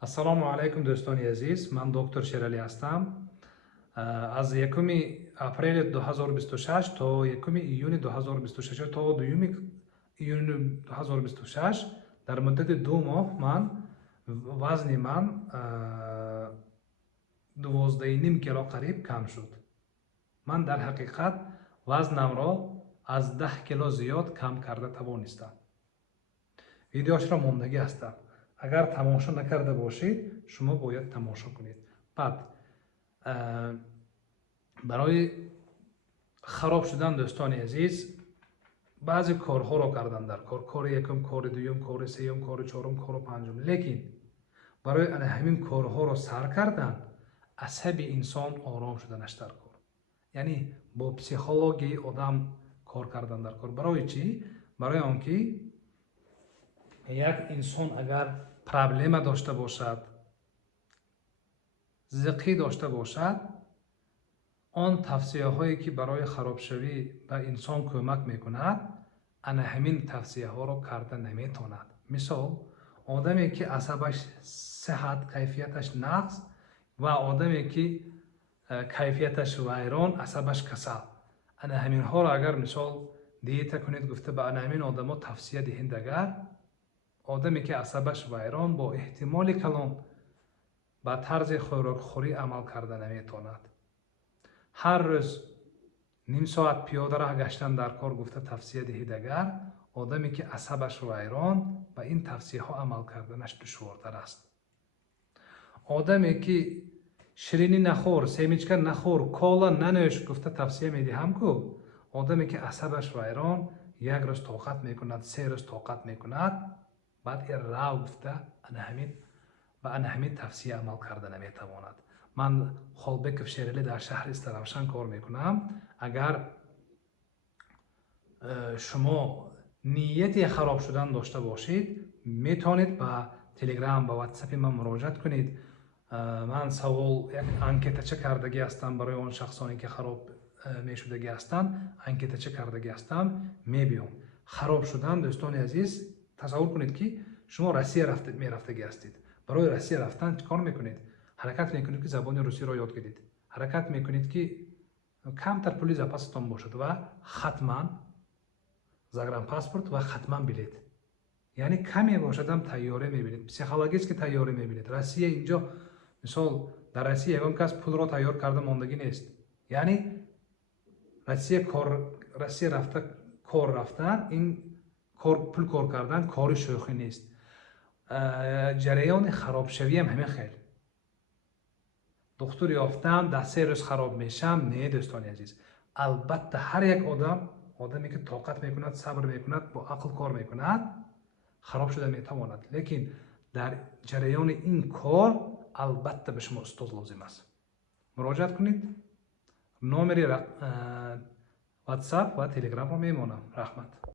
ассалому алайкум дӯстони азиз, ман доктор Шералӣ ҳастам. Аз 1 апрели 2026 то 1 июни 2026 то 2 июни 2026 дар муддати 2 моҳ вазни ман 12.5 кило қариб кам шуд. Ман дар ҳақиқат вазнамро аз 10 кило зиёд кам карда тавонистам. Видеошро мондагӣ ҳастам. Агар тамошо накарда бошед, шумо бояд тамошо кунед. Баъд барои хароб шудан дӯстони азиз баъзе корҳоро кардан дар кор, кори якум, кори дуюм, кори сеюм, кори чорум, кори панҷум. Лекин барои ҳамин корҳоро сар кардан асаби инсон ором шуданаш дар кор. Яъне бо психологияи одам кор кардан дар кор. Барои чӣ? Барои он ки як инсон агар проблема дошта бошад, зиқӣ дошта бошад, он тавсияҳое ки барои харобшавӣ ба инсон кӯмак мекунад, ана ҳамин тавсияҳоро карда наметавонад. Мисол, одаме ки асабаш сиҳат, кайфияташ нақс ва одаме ки кайфияташ вайрон, асабаш касал. Ана ҳаминҳоро агар мисол диета кунед гуфта ба ана ҳамин одамо тавсия диҳед, агар одаме ки асабаш вайрон бо эҳтимоли калон ба тарзи хӯрокхӯрӣ амал карда наметавонад. ҳар рӯз ним соат пиёдароҳ гаштан дар кор гуфта тавсия диҳед, агар одаме ки асабаш вайрон ба ин тавсияҳо амал карданаш душвортар аст. одаме ки ширинӣ нахӯр, семечка нахӯр, кола нанӯш гуфта тавсия медиҳам ку, одаме ки асабаш вайрон як рӯз тоқат мекунад, 3 рӯз тоқат мекунад, баъд рав гуфта ба ана ҳамин тавсия амал карда наметавонад. ман Холбеков Шералӣ дар шаҳри Истаравшан кор мекунам. Агар шумо нияти хароб шудан дошта бошед, метавонед ба телеграм, ба ватсапи ман муроҷиат кунед. ман савол як анкетача кардагӣ ҳастам барои он шахсоне ки хароб мешудагӣ ҳастанд, анкетача кардагӣ ҳастам, мебиём. хароб шудан дӯстони азиз, тасаввур кунед ки шумо Россия мерафтагӣ ҳастед. барои Россия рафтан чӣ кор мекунед? ҳаракат мекунед ки забони русиро ёд гиред. ҳаракат мекунед ки камтар пули запасатон бошад ва хатман загранпаспорт ва хатман билет. яъне каме бошадам тайёре мебинед, психологически тайёре мебинед. Россия инҷо мисол дар Россия ягон кас пулро тайёр карда мондагӣ нест. яъне Россия рафта кор рафтан, ин пул кор кардан кори шӯхӣ нест. ҷараёни харобшавиам ҳамин хел. духтур ёфтам, дар 3 рӯз хароб мешам. Не дӯстони азиз. албатта ҳар як одаме ки тоқат мекунад, сабр мекунад, бо ақл кор мекунад, хароб шуда метавонад. лекин дар ҷараёни ин кор албатта ба шумо устоз лозим аст. муроҷиат кунед. номери ватсап ва телеграмро мемонам. раҳмат.